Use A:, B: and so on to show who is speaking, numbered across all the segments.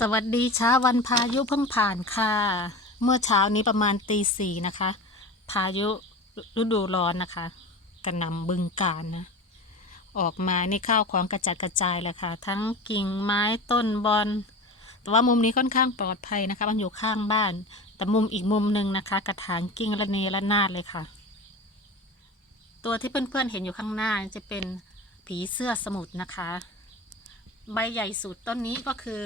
A: สวัสดีเช้าวันพายุเพิ่งผ่านค่ะ เมื่อเช้านี้ประมาณตีสี่นะคะ พายุฤดูร้อนนะคะ กระหนำบึงการนะ ออกมาในข้าวของกระจัดกระจายเลยค่ะ ทั้งกิ่งไม้ต้นบอลแต่ว่ามุมนี้ค่อนข้างปลอดภัยนะคะ มันอยู่ข้างบ้าน แต่มุมอีกมุมหนึ่งนะคะ กระถางกิ่งระเนระนาดเลยค่ะ ตัวที่เพื่อนๆเห็นอยู่ข้างหน้าจะเป็นผีเสื้อสมุทรนะคะ ใบใหญ่สุดต้นนี้ก็คือ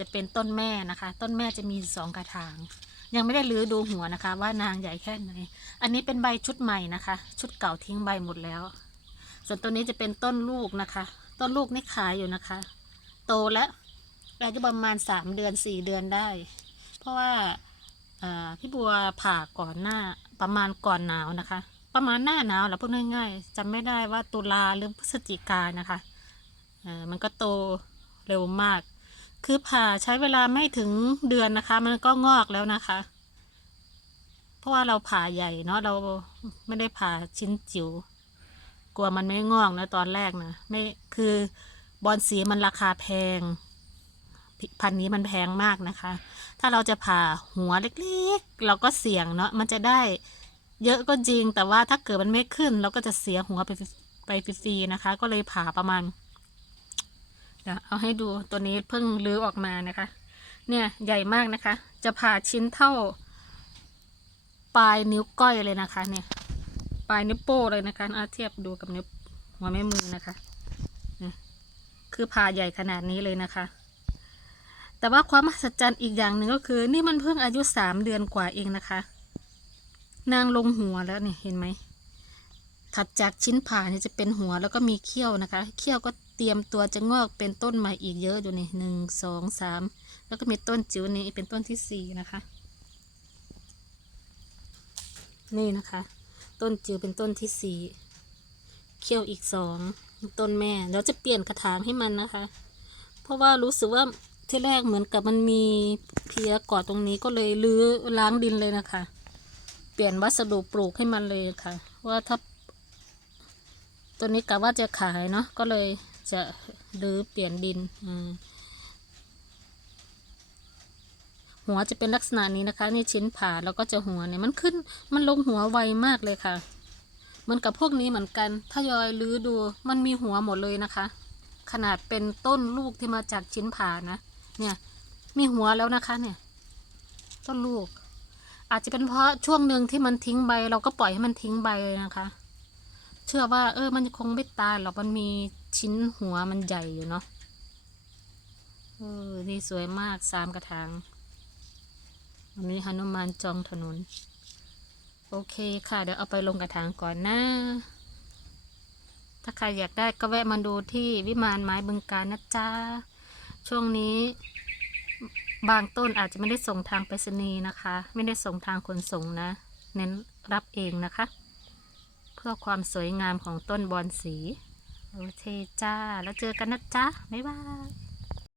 A: จะเป็นต้นแม่นะคะ ต้นแม่จะมีสองกระถาง ยังไม่ได้ลื้อดูหัวนะคะ ว่านางใหญ่แค่ไหนอันนี้เป็นใบชุดใหม่นะคะ ชุดเก่าทิ้งใบหมดแล้ว ส่วนตัวนี้จะเป็นต้นลูกนะคะ ต้นลูกนี่ขายอยู่นะคะ โตแล้วอายุประมาณสามเดือนสี่เดือนได้ เพราะว่าพี่บัวผ่าก่อนหน้าประมาณก่อนหนาวนะคะ ประมาณหน้าหนาวแหละพูดง่ายๆจำไม่ได้ว่าตุลาหรือพฤศจิกายนะคะมันก็โตเร็วมาก คือผ่าใช้เวลาไม่ถึงเดือนนะคะ มันก็งอกแล้วนะคะ เพราะว่าเราผ่าใหญ่เนาะเราไม่ได้ผ่าชิ้นจิ๋วกลัวมันไม่งอกนะตอนแรกนะไม่คือบอลสีมันราคาแพง พันนี้มันแพงมากนะคะ ถ้าเราจะผ่าหัวเล็กๆ เราก็เสี่ยงเนาะมันจะได้เยอะก็จริงแต่ว่าถ้าเกิดมันไม่ขึ้น เราก็จะเสียหัวไปไปฟรีๆนะคะ ก็เลยผ่าประมาณ เดี๋ยวเอาให้ดูตัวนี้เพิ่งลื้อออกมานะคะ เนี่ยใหญ่มากนะคะ จะผ่าชิ้นเท่า ปลายนิ้วก้อยเลยนะคะเนี่ยปลายนิ้วโป้เลยนะคะเอาเทียบดูกับนิ้วหัวแม่มือนะคะคือผ่าใหญ่ขนาดนี้เลยนะคะ แต่ว่าความมหัศจรรย์อีกอย่างหนึ่งก็คือ นี่มันเพิ่งอายุสามเดือนกว่าเองนะคะ นางลงหัวแล้วเนี่ยเห็นไหมถัดจากชิ้นผ่าเนี่ยจะเป็นหัวแล้วก็มีเขี้ยวนะคะ เขี้ยวก็ เตรียมตัวจะงอกเป็นต้นใหม่อีกเยอะอยู่นี่หนึ่งสองสามแล้วก็มีต้นจิ๋วนี้เป็นต้นที่สี่นะคะ นี่นะคะ ต้นจิ๋วเป็นต้นที่สี่เขี้ยวอีกสองต้นแม่เดี๋ยวจะเปลี่ยนกระถางให้มันนะคะ เพราะว่ารู้สึกว่าที่แรกเหมือนกับมันมีเพียเกาะตรงนี้ก็เลยรื้อล้างดินเลยนะคะ เปลี่ยนวัสดุปลูกให้มันเลยค่ะ ว่าถ้าตัวนี้กะว่าจะขายเนาะก็เลย จะรื้อเปลี่ยนดิน หัวจะเป็นลักษณะนี้นะคะ นี่ชิ้นผ่าแล้วก็จะหัวเนี่ยมันขึ้นมันลงหัวไวมากเลยค่ะ เหมือนกับพวกนี้เหมือนกัน ถ้ายอยรื้อดูมันมีหัวหมดเลยนะคะ ขนาดเป็นต้นลูกที่มาจากชิ้นผ่านะ เนี่ยมีหัวแล้วนะคะเนี่ย ต้นลูก อาจจะเป็นเพราะช่วงหนึ่งที่มันทิ้งใบ เราก็ปล่อยให้มันทิ้งใบเลยนะคะ เชื่อว่า เออ มันคงไม่ตายหรอกมันมี ชิ้นหัวมันใหญ่อยู่เนาะเออนี่สวยมากสามกระถางวันนี้หนุมานจองถนน โอเคค่ะ เดี๋ยวเอาไปลงกระถางก่อนนะ ถ้าใครอยากได้ก็แวะมาดูที่วิมานไม้บึงการนะจ๊ะ ช่วงนี้บางต้นอาจจะไม่ได้ส่งทางไปรษณีย์นะคะ ไม่ได้ส่งทางขนส่งนะ เน้นรับเองนะคะ เพื่อความสวยงามของต้นบอนสี โอเคจ้า แล้วเจอกันนะจ๊ะ บ๊ายบาย